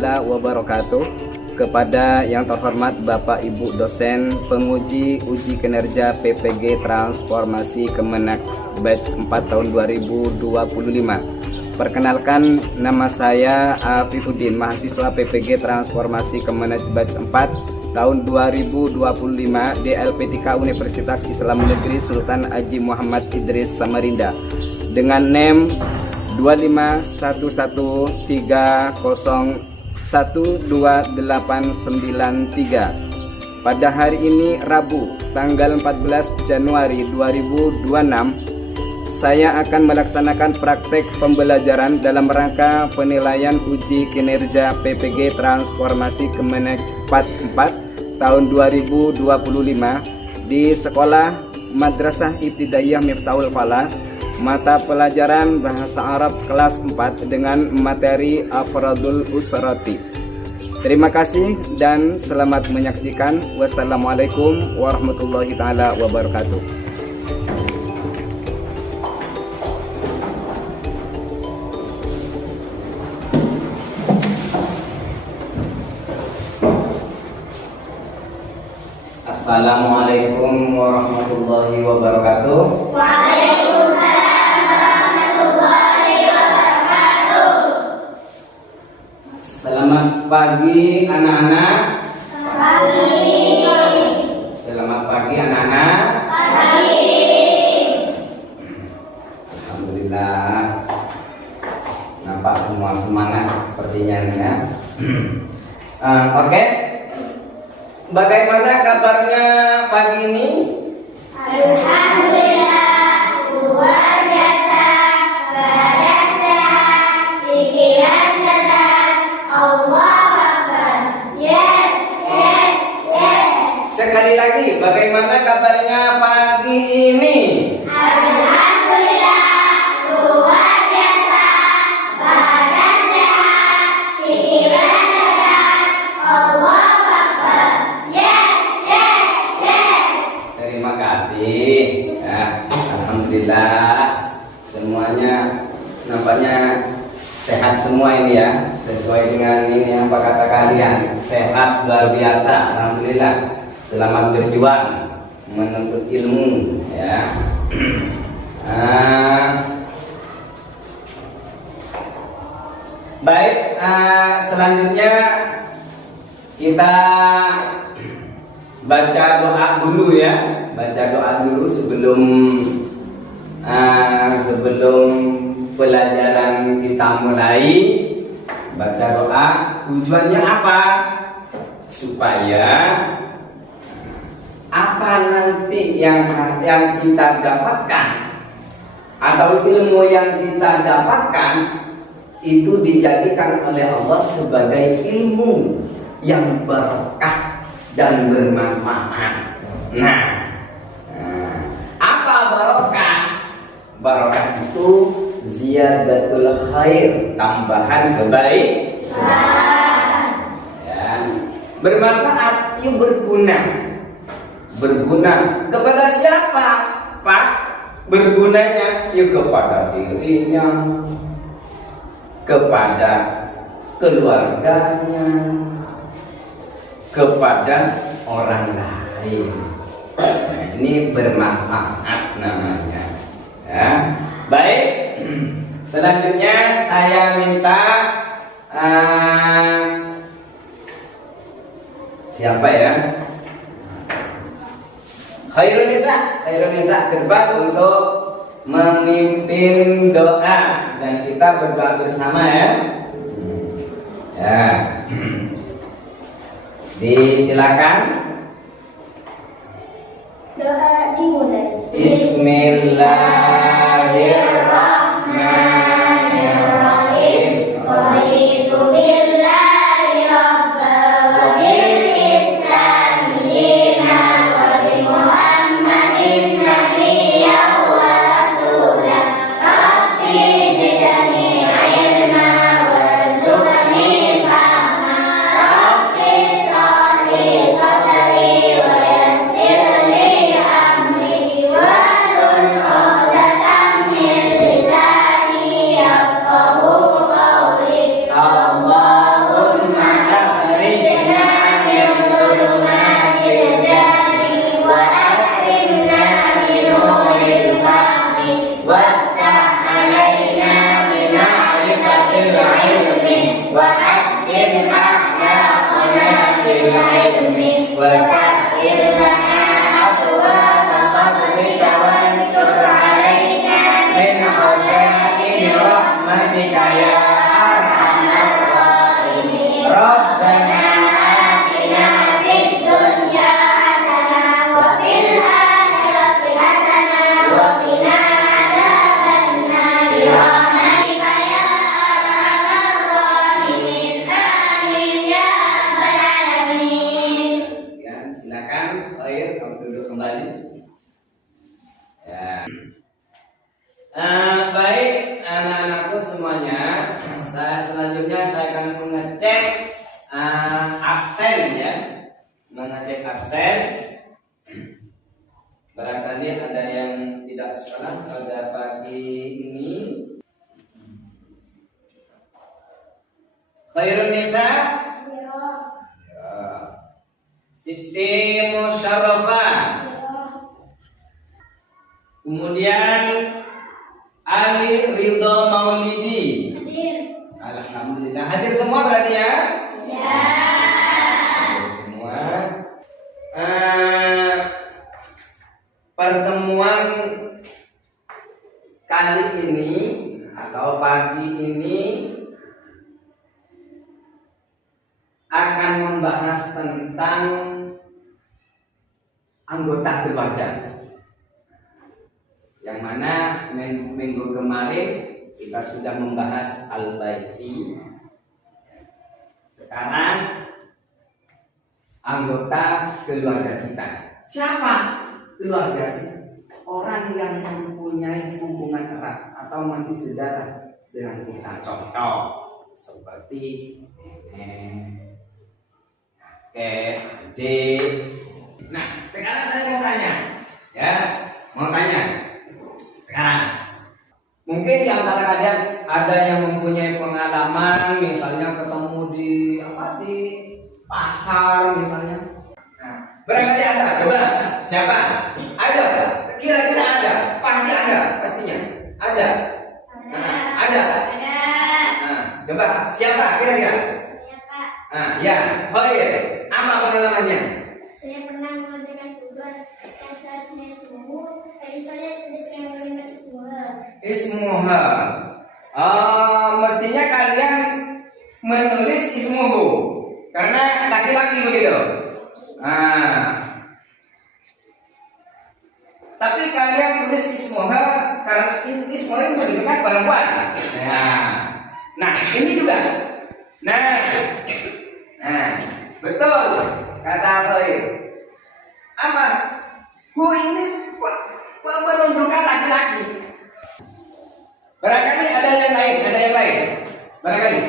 Ta'ala wabarakatuh. Kepada yang terhormat Bapak Ibu dosen penguji uji kinerja PPG Transformasi Kemenak Batch 4 tahun 2025. Perkenalkan, nama saya Afifuddin, mahasiswa PPG Transformasi Kemenak Batch 4 tahun 2025 di LPTK Universitas Islam Negeri Sultan Haji Muhammad Idris Samarinda dengan NEM 25130128893. Pada hari ini Rabu tanggal 14 Januari 2026, saya akan melaksanakan praktek pembelajaran dalam rangka penilaian uji kinerja PPG Transformasi Kemenak 4 tahun 2025 di Sekolah Madrasah Ibtidaiyah Miftahul Falah, mata pelajaran Bahasa Arab kelas 4 dengan materi Afradul Usrati. Terima kasih dan selamat menyaksikan. Wassalamualaikum warahmatullahi taala wabarakatuh. Assalamualaikum warahmatullahi wabarakatuh. Waalaikumsalam warahmatullahi wabarakatuh. Selamat pagi anak-anak. Pagi. Selamat pagi anak-anak. Pagi. Alhamdulillah, nampak semua semangat sepertinya nih ya. Oke. Bagaimana kabarnya pagi ini? Alhamdulillah, luar biasa, badan sehat, pikiran cerdas, Allahu Akbar. Yes, yes, yes. Sekali lagi, bagaimana kabarnya pagi ini? Alhamdulillah, luar biasa, badan sehat, pikiran cerdas, Allahu Akbar. Yes, yes, yes. Terima kasih ya, alhamdulillah semuanya nampaknya sehat semua ini ya, sesuai dengan ini apa kata kalian, sehat luar biasa, alhamdulillah. Selamat berjuang menuntut ilmu ya. Baik, selanjutnya kita baca doa dulu ya, baca doa dulu sebelum pelajaran kita mulai. Baca doa, tujuannya apa? Supaya apa nanti yang kita dapatkan atau ilmu yang kita dapatkan itu dijadikan oleh Allah sebagai ilmu yang berkah dan bermanfaat. Nah, apa barokah? Barokah itu ziyadatul khair, tambahan kebaikan. Ya. Bermanfaat, itu berguna. Berguna kepada siapa, Pak? Bergunanya ya kepada dirinya, kepada keluarganya, kepada orang lain. Nah, ini bermanfaat namanya ya. Baik, selanjutnya saya minta siapa ya? Khairul Nisa gerbang untuk memimpin doa dan kita berdoa bersama ya. Ya. Disilakan. Doa dimulai. Bismillahirrahmanirrahim. Raditu billahi rabban wa bil islami dinan wa bi Muhammadin nabiyyan wa rasulan. Rabbi zidni ilma warzuqni fahma. Rabbi shrah li sadri wa yassir li amri wahlul 'uqdatam min rahmatika ya arhamar rahimin. Rabbana atina fid dunya hasanah wa fil akhirati hasanah wa qina adzabannar. Rahmatika ya arhamar rahimin. Amin ya rabbal alamin. Sekian, silakan. Khair, kamu duduk kembali. Ya. Baik anak-anakku semuanya, selanjutnya saya akan mengecek absen ya, mengecek absen. Barangkali ada yang tidak sekolah pada pagi ini. Khairun nisa ya. Siti Musyarrafah. Kemudian Ali Ridho Maulidi. Hadir. Alhamdulillah, hadir semua berarti ya? Ya. Hadir semua. Pertemuan kali ini atau pagi ini akan membahas tentang anggota keluarga. Yang mana minggu kemarin kita sudah membahas al-baiti. Sekarang anggota keluarga kita. Siapa keluarga sih? Orang yang mempunyai hubungan erat atau masih saudara dengan kita. Contoh seperti nenek, kakek, adik. Nah, sekarang saya mau tanya, ya, mau tanya. Sekarang, mungkin di antara kalian ada yang mempunyai pengalaman, misalnya ketemu di pasar misalnya. Nah, barangkali ada, coba siapa? Ada? Kira-kira ada? Pasti ada, pastinya. Ada. Nah, ada. Nah, coba siapa kira-kira? Saya Pak. Nah, ya, Khair. Apa pengalamannya? Saya pernah mengerjakan tugas yang seharusnya semua, tapi saya tulis dengan kalimat ismuha. Ismuha. Mestinya kalian menulis ismuhu karena laki-laki begitu. Tapi kalian tulis ismuha karena ismuha itu menunjukkan perempuan. Nah, ini juga. Nah, betul kata Khair. Apa? Hu ini menunjukkan laki-laki. Barangkali ada yang lain, barangkali.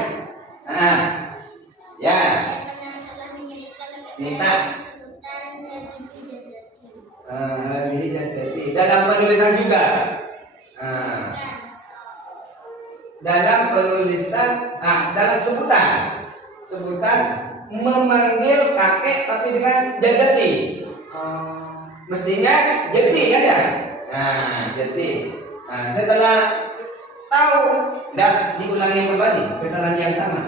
Ya. Saya pernah salah mengirimkan Cerita. sebutan Hidayati. Dalam penulisan juga. Dalam penulisan, dalam sebutan memanggil kakek tapi dengan jadati. Mestinya jati ada. Jati. Setelah tahu, tidak diulangi kembali kesalahan yang sama.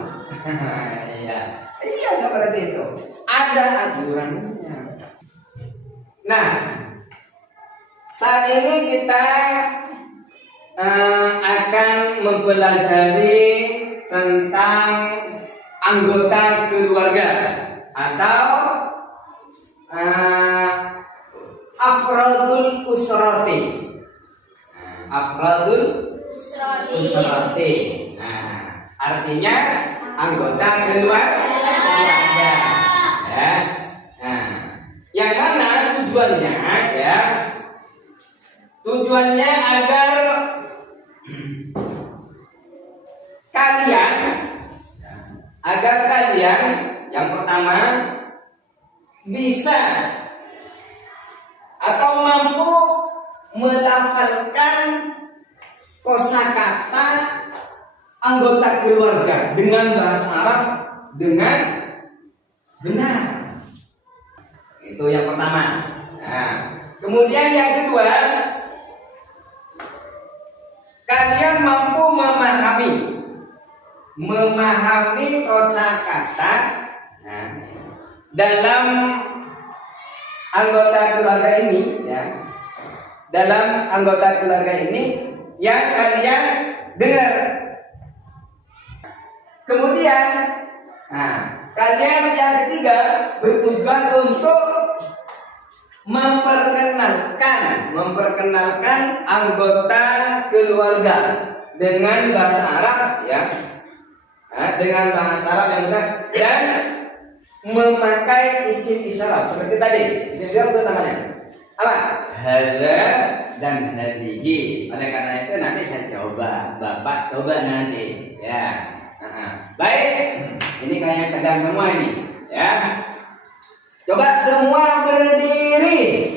Iya seperti itu. Ada aturannya. Nah, saat ini kita akan mempelajari tentang anggota keluarga atau afradul usrati. Afradul usrati. Artinya anggota keluarga. Ya. Yang mana tujuannya ya? Tujuannya agar kalian yang pertama bisa atau mampu melafalkan kosakata anggota keluarga dengan bahasa Arab dengan benar. Itu yang pertama. Kemudian yang kedua, kalian mampu memahami kosakata dalam anggota keluarga ini, ya. Dalam anggota keluarga ini yang kalian dengar Kemudian, kalian yang ketiga bertujuan untuk memperkenalkan anggota keluarga dengan bahasa Arab ya, dengan bahasa Arab yang benar dan memakai isim isyarat seperti tadi. Isim isyarat itu namanya apa? Hadza dan hadihi. Oleh karena itu nanti saya coba, Bapak coba nanti ya. Baik, ini kayaknya tegang semua ini ya. Coba semua berdiri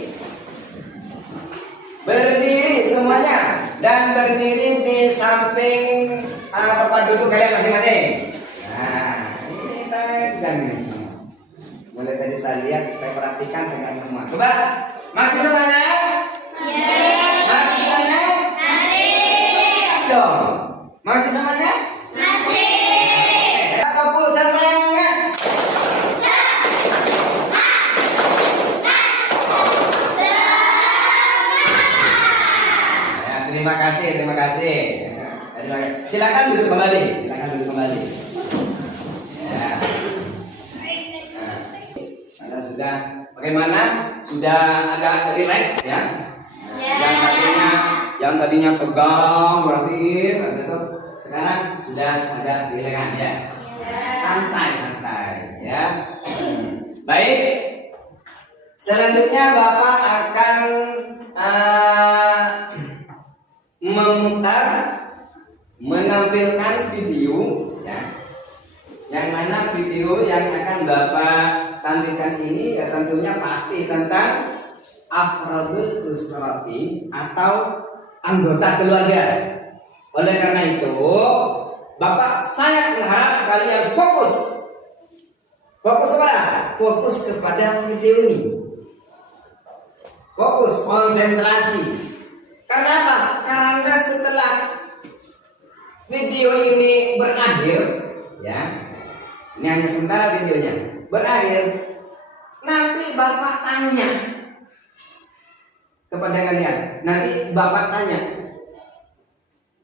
semuanya dan berdiri di samping tempat duduk kalian masing-masing. Nah, ini tegang ini semua. Mulai tadi saya lihat, saya perhatikan tegang semua. Coba, masih semangat? Masih semangat? Masih. Dong, masih semangat? Masih. Kapul semangat. Terima kasih. Silakan duduk kembali. Ya. Anda sudah bagaimana? Sudah agak rileks ya? Yang tadinya tegang berarti itu sekarang sudah agak rileks ya? Santai ya. Baik. Selanjutnya Bapak akan menampilkan video ya, yang mana video yang akan Bapak tampilkan ini ya tentunya pasti tentang afrodul usrati atau anggota keluarga. Oleh karena itu Bapak sangat berharap kalian fokus kepada video ini, fokus konsentrasi. Karena apa? Karena setelah video ini berakhir, ya, ini hanya sementara videonya berakhir, nanti Bapak tanya kepada kalian,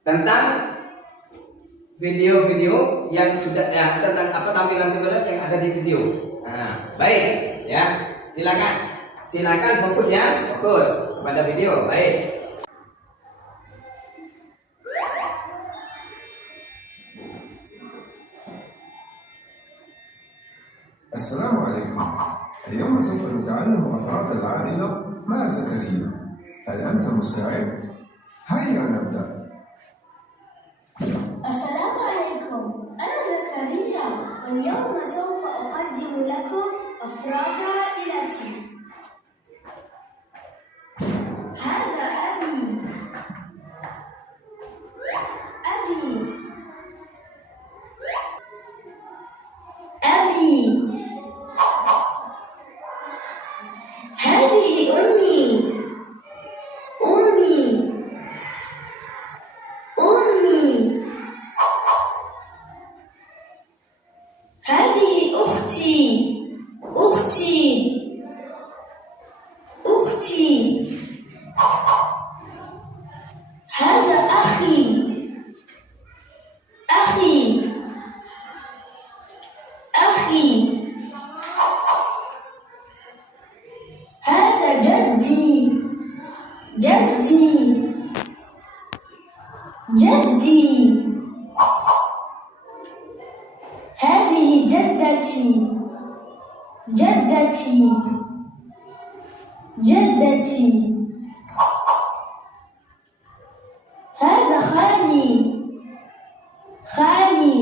tentang video-video yang sudah tentang apa tampilan yang ada di video. Nah, baik, ya, silakan fokus pada video, baik. السلام عليكم. اليوم سوف نتعلم أفراد العائلة مع زكريا. هل أنت مستعد؟ هيا نبدأ. السلام عليكم، أنا زكريا، واليوم سوف أقدم لكم أفراد عائلتي. هذا أبي. هذه أمي. هذه أختي. هذا أخي. هذا جدي. هذه جدتي. هذا خالي. هذه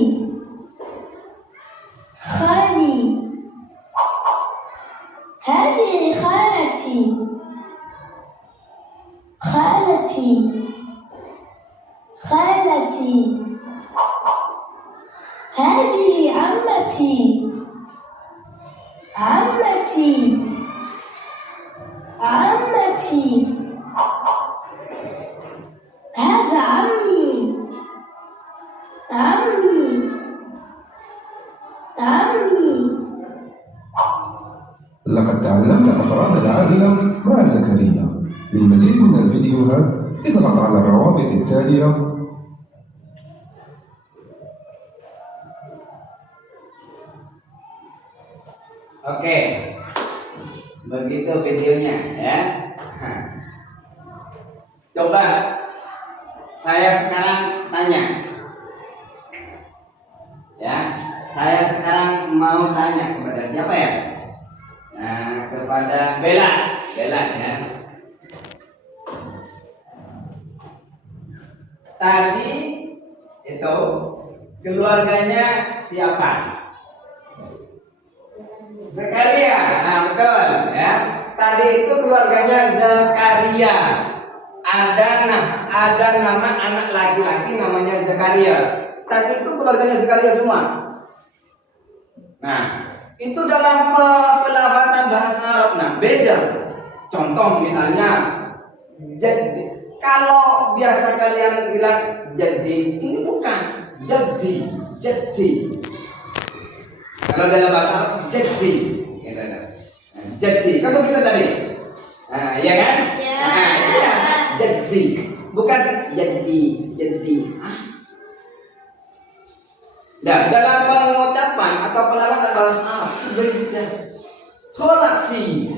خالتي. هذه عمتي. هذا عمي. لقد تعلمت أفراد العائلة مع زكريا. للمزيد من الفيديوهات اضغط على الروابط التالية. Oke. Begitu videonya ya. Coba saya sekarang tanya. Ya, saya sekarang mau tanya kepada siapa ya? Nah, kepada Bella. Bella ya. Tadi itu keluarganya siapa? Zakaria. Nah, betul ya. Tadi itu keluarganya Zakaria. Ada nama anak laki-laki namanya Zakaria. Tadi itu keluarganya Zakaria semua. Nah, itu dalam pelafatan bahasa Arab. Nah, beda. Contoh misalnya jadi, kalau biasa kalian bilang jadi, ini bukan jadi. Kalau dalam bahasa Arab jadi, gitu. Jadi, kan begitu tadi. Nah, iya kan? Ya. Nah, itu kan jadi, bukan jadi. Nah, dalam pengucapan atau pelafatan bahasa Arab beda. Kholasi.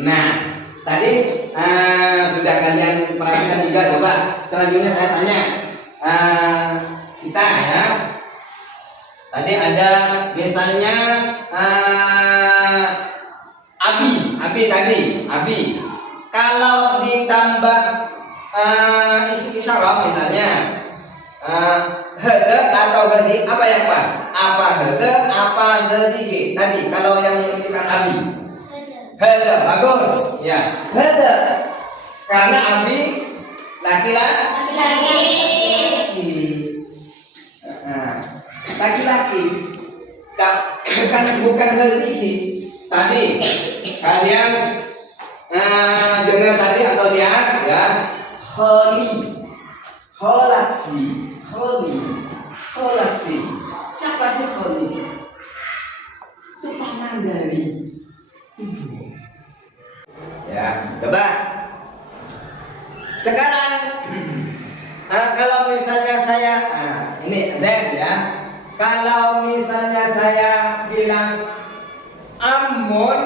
Nah, tadi sudah kalian perhatikan juga. Coba selanjutnya saya tanya kita ya. Tadi ada misalnya Abi. Kalau ditambah isim isyarah misalnya hada atau hadi, apa yang pas? Apa hada, apa hadi? Tadi kalau yang menunjukkan Abi. Hada, bagus. Ya, hada. Karena Abi laki-laki. Laki-laki. Bukan hadi. Tadi kalian dengar tadi atau lihat ya, Kholaksi. Siapa sih Kholi? Itu paman dari ibu. Ya, coba. Sekarang kalau misalnya saya ini Z ya. Kalau misalnya saya bilang Amun,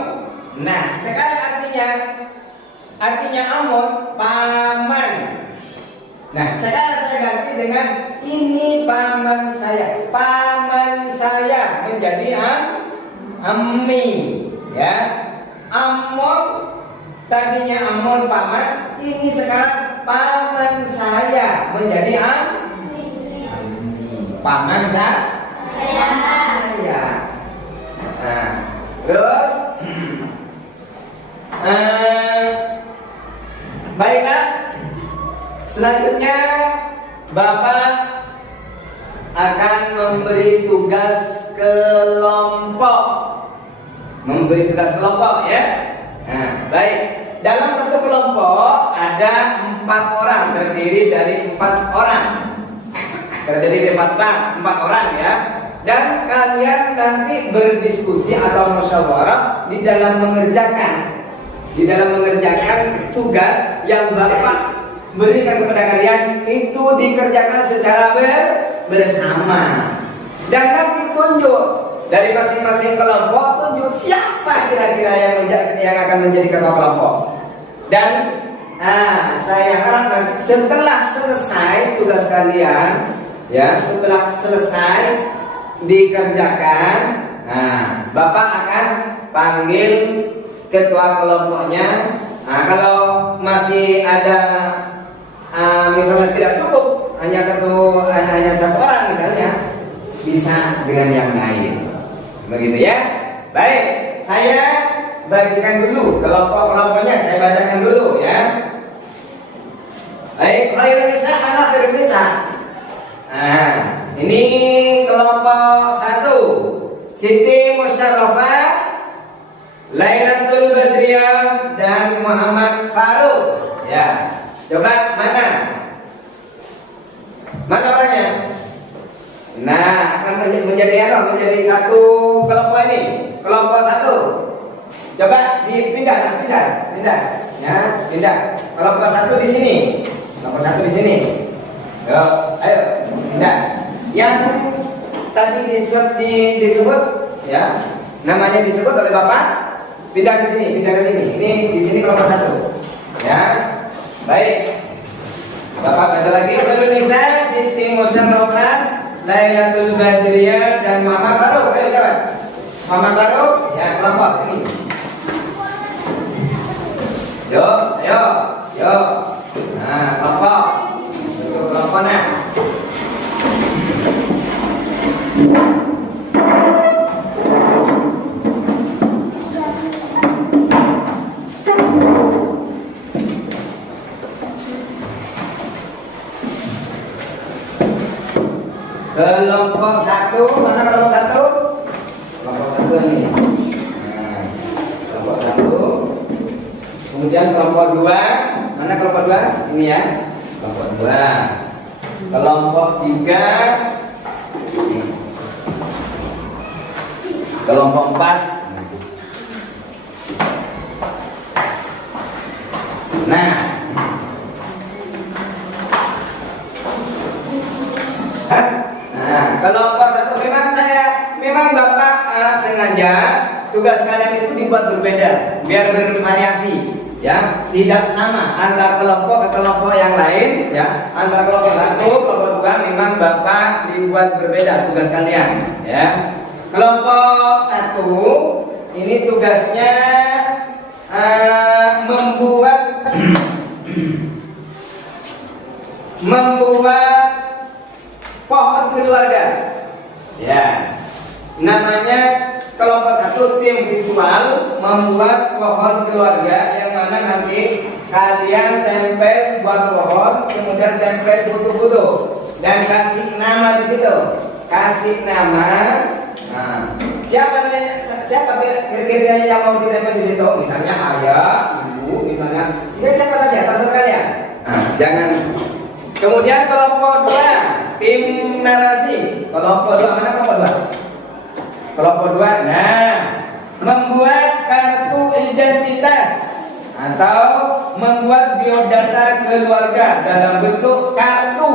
nah sekarang artinya Amun paman. Nah sekarang saya ganti dengan ini paman saya. Paman saya menjadi Ammi, ya. Amun tadinya Amun paman, ini sekarang paman saya menjadi Ammi. Paman saya. Nah, terus baiklah. Selanjutnya Bapak akan memberi tugas kelompok. Ya. Nah, baik. Dalam satu kelompok ada 4 orang, terdiri dari 4 orang. Terdiri dari 4 orang ya. Dan kalian nanti berdiskusi atau musyawarah di dalam mengerjakan tugas yang Bapak berikan kepada kalian, itu dikerjakan secara bersama. Dan nanti tunjuk dari masing-masing kelompok, tunjuk siapa kira-kira yang akan menjadi ketua kelompok. Dan saya harap nanti setelah selesai tugas kalian, ya, setelah selesai dikerjakan, Bapak akan panggil ketua kelompoknya. Kalau masih ada misalnya tidak cukup hanya satu orang misalnya, bisa dengan yang lain, begitu ya. Baik, saya bagikan dulu kelompok-kelompoknya, saya bacakan dulu ya. Baik, khairun nisa, anak khairun nisa. Ini kelompok 1, Siti Musyarrafah, Lailatul Badriyah, dan Muhammad Faruk. Ya, coba mana orangnya? Nah, akan menjadi satu kelompok ini. Kelompok 1. Coba dipindah. Ya, pindah. Kelompok 1 di sini. Yo, ayo pindah. Yang tadi disebut ya, namanya disebut oleh Bapak. Pindah ke sini. Ini di sini kelompok 1. Ya. Baik. Bapak kata lagi, Indonesia, Siti Musyawarah, Lailatul Badriyah dan Mama Baru. Ayo kawan. Mama Baru, ya kelompok ini. Yo. Nah, kelompok. Itu kelompoknya. Kelompok 1, mana kelompok 1? Kelompok 1 ini. Nah, kelompok 1. Kemudian kelompok 2, mana kelompok 2? Sini ya. Kelompok 2. Kelompok 3. Kelompok 4. Nah, kelompok 1 memang Bapak sengaja tugas kalian itu dibuat berbeda biar bervariasi, ya, tidak sama antar kelompok ke kelompok yang lain, ya. Antara kelompok 1, kelompok 2 memang Bapak dibuat berbeda tugas kalian, ya. Kelompok 1 ini tugasnya membuat pohon keluarga, ya. Namanya kelompok 1 tim visual membuat pohon keluarga yang mana nanti kalian tempel buat pohon, kemudian tempel foto-foto dan kasih nama di situ. Kasih nama. Nah, siapa kira-kira yang mau ditempel di situ? Misalnya ayah, ibu, misalnya siapa saja, terserah kalian. Nah, jangan. Kemudian kelompok 2 tim narasi. Kelompok 2 mana kelompok 2? Kelompok 2, nah, membuat kartu identitas atau membuat biodata keluarga dalam bentuk kartu.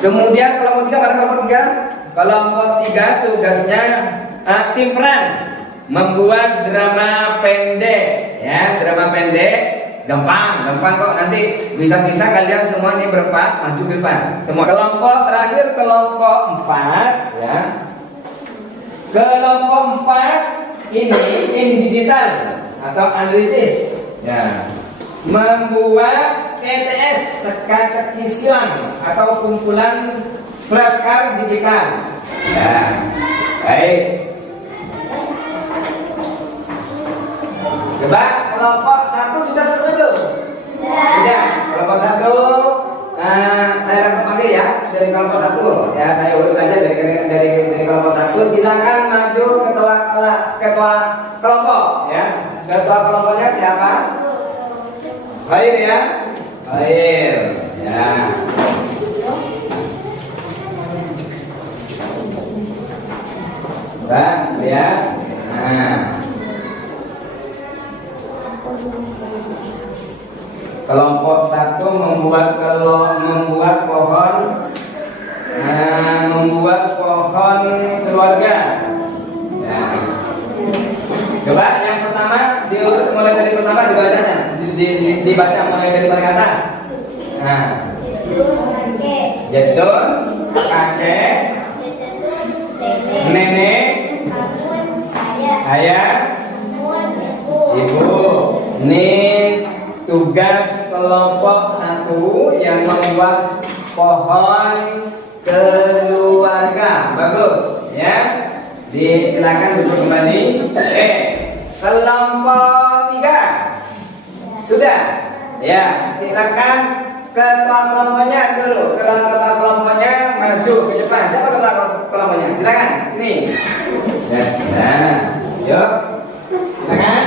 Kemudian kelompok 3 mana kelompok 3? Kelompok 3 tugasnya tim peran, membuat drama pendek, ya, drama pendek. Gampang kok, nanti bisa-bisa kalian semua ini berempat maju ke depan. Semua kelompok terakhir kelompok 4, ya. Kelompok 4 ini tim digital atau analisis, ya. Membuat TTS, teka-teki silang atau kumpulan flashcard digital. Ya. Baik. Coba kelompok 1 sudah selesai belum? Sudah. Kelompok 1 saya langsung panggil ya dari kelompok 1. Ya, saya urut aja dari kelompok 1. Silakan maju ketua kelompok, ya. Ketua kelompoknya siapa? Khair ya. Khair. Ya. Lihat. Nah. Kelompok 1 membuat pohon, keluarga. Ya. Coba yang pertama diurut mulai dari pertama dibaca mulai dari paling atas. Nah, jadun, kakek, nenek, ayah, ibu. Ini tugas kelompok 1 yang membuat pohon keluarga. Bagus, ya. Silakan duduk kembali. Kelompok 3 sudah, ya. Silakan ketua kelompoknya dulu. Ketua kelompoknya maju ke depan. Siapa ketua kelompoknya? Silakan sini. Nah, yuk. Silakan.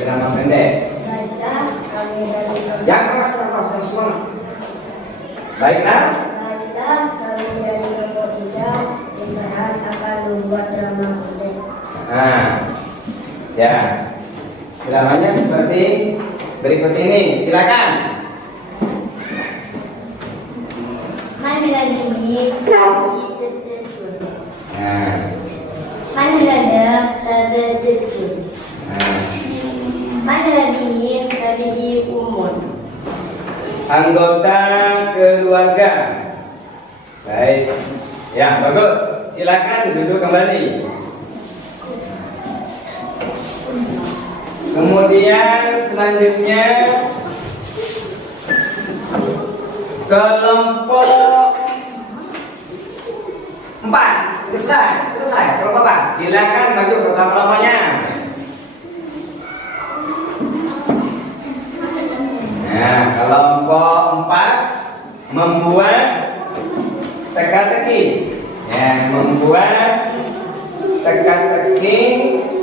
Drama pendek. Yang keras yang semua. Baiklah. Kami dari kelompok 3 Imran akan membuat drama pendek. Nah, ya. Dramanya seperti berikut ini. Silakan. Hari ini kami Nah. Man hada jaddun. Nah, Man hadihi ummun. anggota keluarga. Baik. Ya, bagus. Silakan duduk kembali. Kemudian selanjutnya kelompok 4. Selesai. Kelompok 4. Silakan maju ke kelompoknya. Nah, kelompok 4 membuat teka-teki. Ya, membuat teka-teki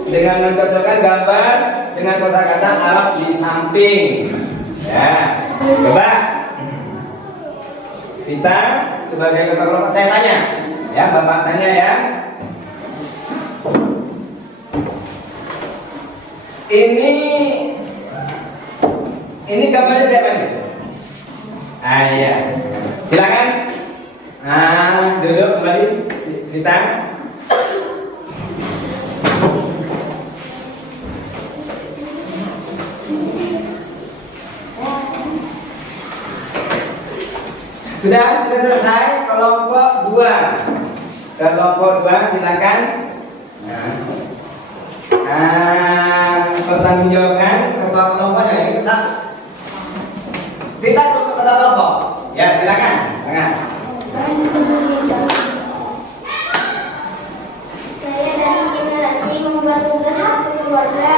dengan mencocokkan gambar dengan kosakata Arab di samping. Ya, coba kita sebagai ketua kelompok saya tanya, ya bapak tanya ya. Ini gambarnya siapa nih? Iya, silakan. Duduk kembali kita. Sudah selesai kelompok 2. Kelompok 2 silakan. Pertanggungjawabkan ketua kelompoknya ini satu. Kita ketua kelompok. Ya silakan. Saya dari generasi membuat tugas satu keluarga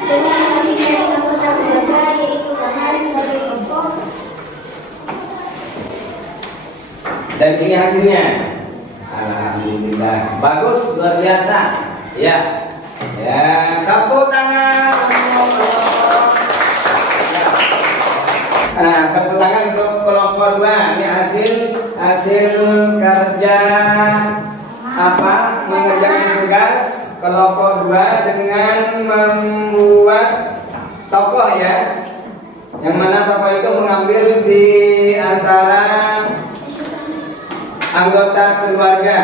dengan masing-masing anggota keluarga yaitu Rahman sebagai tokoh. Dan ini hasilnya. Alhamdulillah. Bagus, luar biasa. Ya. Ya, tepuk tangan. Tepuk tangan untuk kelompok 2. Ini hasil kerja mengerjakan tugas kelompok 2 dengan membuat tokoh ya. Yang mana tokoh itu mengambil di antara anggota keluarga.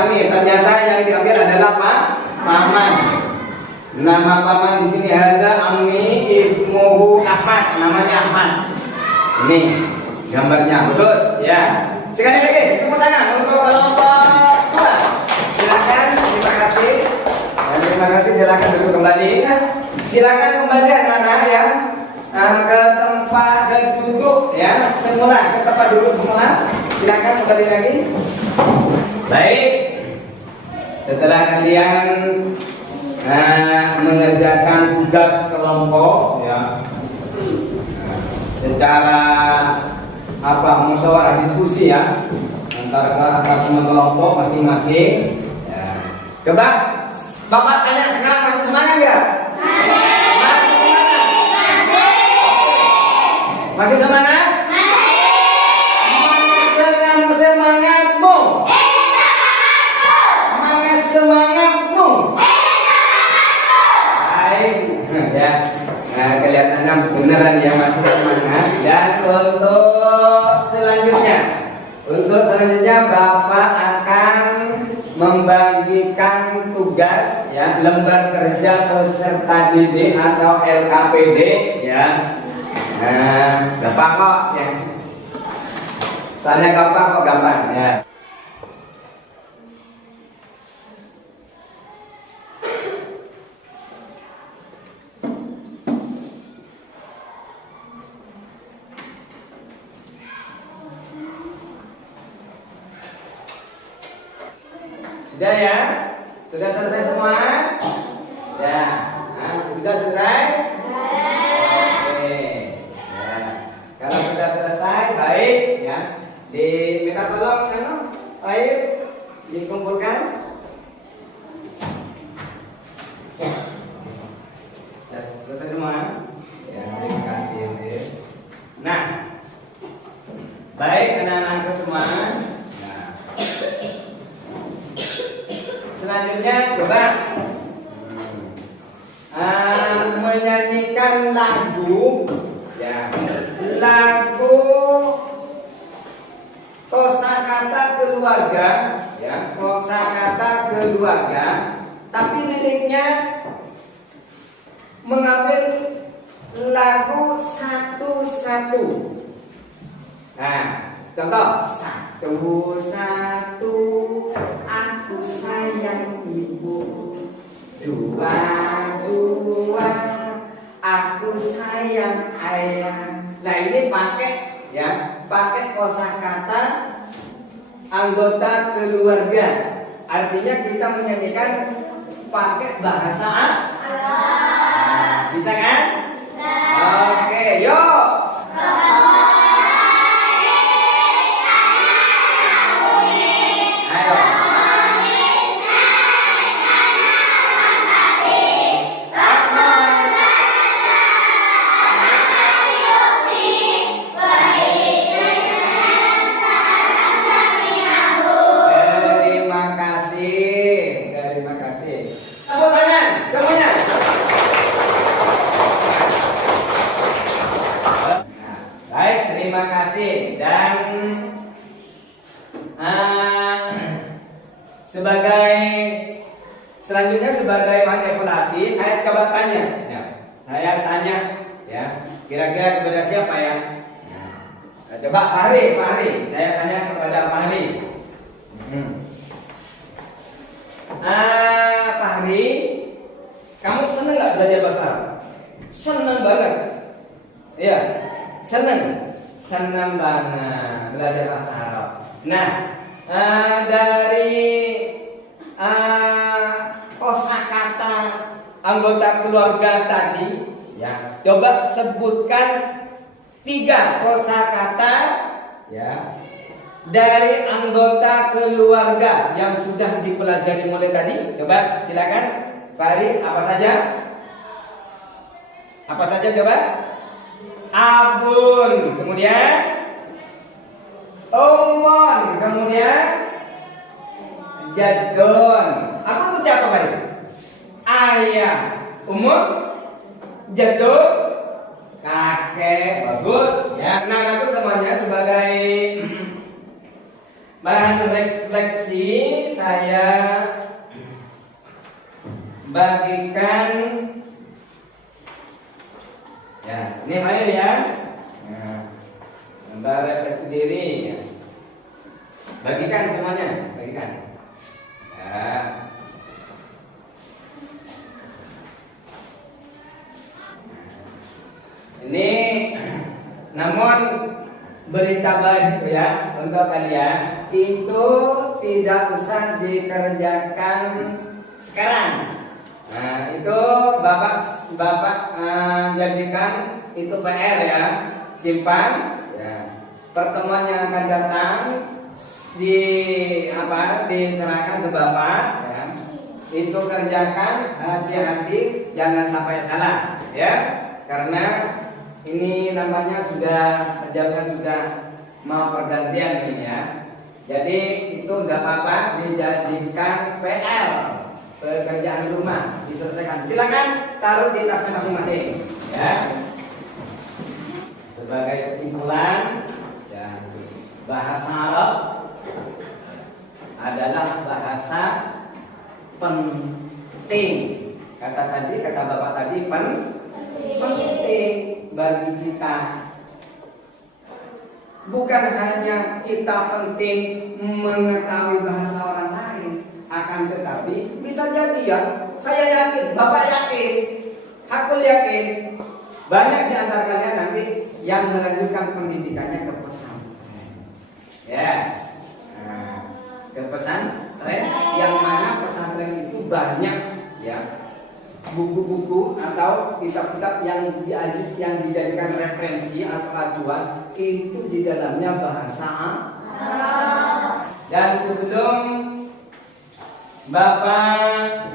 Amin. Ternyata yang diambil adalah paman. Nama paman di sini ada Ami ismuhu Ahmad. Namanya Ahmad. Ini gambarnya bagus ya. Sekali lagi tepuk tangan untuk kelompok 2. Silakan. Terima kasih. Dan terima kasih. Silakan duduk kembali. Silakan kembali anak-anak ya. Ke tempat duduk ya semula, ke tempat duduk semula. Silakan kembali lagi. Baik. Setelah kalian mengerjakan tugas kelompok ya, secara musyawarah diskusi ya antara teman kelompok masing-masing. Ya. Coba bapak tanya sekarang masih semangat nggak? Masih semangat? Semangatmu. Semangatmu. Baik, ya. Nah, kelihatannya beneran ya masih semangat. Dan untuk selanjutnya Bapak akan membagikan tugas ya, lembar kerja peserta didik atau LKPD ya. Gampang kok ya. Soalnya gampang ya. Sudah ya? Sudah selesai semua? Ya. Sudah selesai? Oke. Ya. Kalau sudah selesai, baik ya. Diminta tolong air dikumpulkan. Ya, selesai semua. Ya, terima kasih. Nah, baik anak-anakku semua. Nah, selanjutnya coba menyanyikan lagu ya, lagu kosakata kosakata keluarga, ya, kosakata keluarga, tapi liriknya mengambil lagu satu-satu. Nah, contoh satu-satu aku sayang ibu, dua-dua aku sayang ayah. Nah, ini pakai kosakata anggota keluarga. Artinya kita menyanyikan pakai bahasa Arab. Bisa kan? Bisa. Oke, yuk. Terima kasih. Dan selanjutnya sebagai manipulasi, saya coba tanya. Ya, saya tanya, ya, kira-kira kepada siapa ya? Nah, coba Pak Hari. Saya tanya kepada Pak Hari. Pak Hari, kamu senang nggak belajar bahasa Arab? Senang banget. Iya, senang banget belajar bahasa Arab. Nah, dari kosakata anggota keluarga tadi, ya, coba sebutkan 3 kosakata, ya, dari anggota keluarga yang sudah dipelajari mulai tadi. Coba silakan, Fahri, apa saja? Apa saja coba? Abun, kemudian umon, kemudian jadon. Abun itu siapa Fahri? Ayah. Umon, jadon, kakek. Bagus, ya. Nah, itu semuanya sebagai bahan refleksi saya bagikan, ya. Ini ayo ya. Nah, gambar refleksi diri, ya. Bagikan semuanya, bagikan. Ya. Ini namun berita baik ya untuk kalian, itu tidak usah dikerjakan sekarang. Nah, itu bapak jadikan itu PR ya, simpan ya. Pertemuan yang akan datang diserahkan ke bapak ya. Itu kerjakan, hati-hati jangan sampai salah ya, karena ini namanya jamnya sudah mau pergantian ini ya. Jadi itu nggak apa-apa dijadikan PR, pekerjaan rumah, diselesaikan. Silakan taruh di tasnya masing-masing ya. Sebagai kesimpulan, ya, bahasa Arab adalah bahasa penting. Kata bapak tadi penting bagi kita. Bukan hanya kita penting mengetahui bahasa orang lain, akan tetapi bisa jadi ya, saya yakin, bapak yakin, aku yakin, banyak di antara kalian nanti yang melanjutkan pendidikannya ke pesantren, ya, ke pesantren, yang mana pesantren itu banyak ya buku-buku atau kitab-kitab yang dijadikan referensi atau acuan, itu di dalamnya bahasa Arab. Dan sebelum Bapak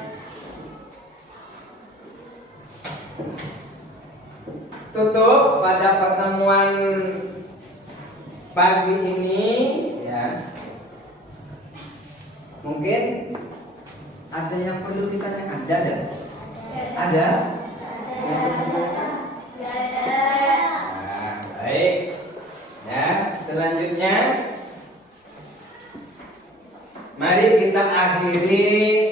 tutup pada pertemuan pagi ini ya, mungkin ada yang perlu ditanyakan. Ada? Nah, baik. Ya, selanjutnya Mari kita akhiri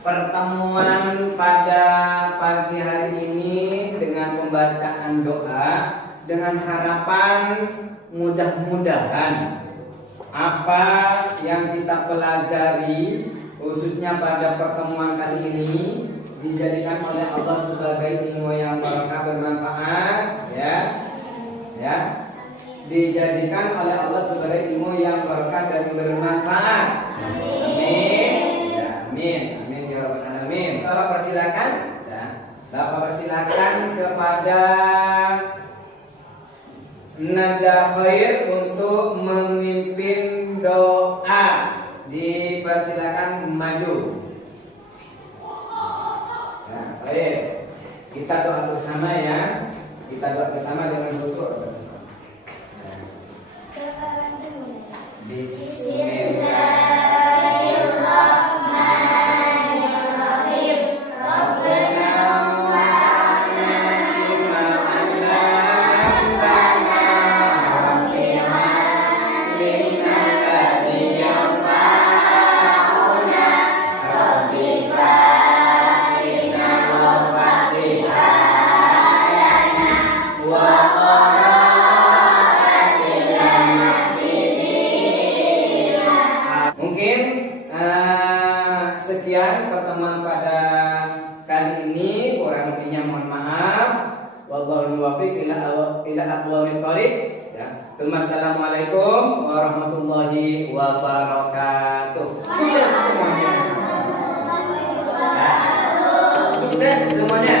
pertemuan pada pagi hari ini dengan pembacaan doa, dengan harapan mudah-mudahan apa yang kita pelajari khususnya pada pertemuan kali ini dijadikan oleh Allah sebagai ilmu yang barakah bermanfaat, ya, dijadikan oleh Allah sebagai ilmu yang barakah dan bermanfaat. Amin. Ya, amin ya rabbal alamin. Bapak persilakan, Bapak persilakan kepada nada khair untuk memimpin doa. Dipersilakan maju. Ya, baik. Kita doa bersama ya. Kita doa bersama dengan khusyuk. Bismillahirrahmanirrahim. Rabbana wa'afna bima 'allamtana wa'afina lima ladzi yanfa'una rabbi fa'ina wa fatiha lana wa mungkin sekian pertemuan pada kali ini, kurang lebihnya mohon maaf. Wallahu muwaffiq ila aqwamit thoriq. Ya. Assalamualaikum warahmatullahi wabarakatuh. Sukses semuanya. Ya. Sukses semuanya.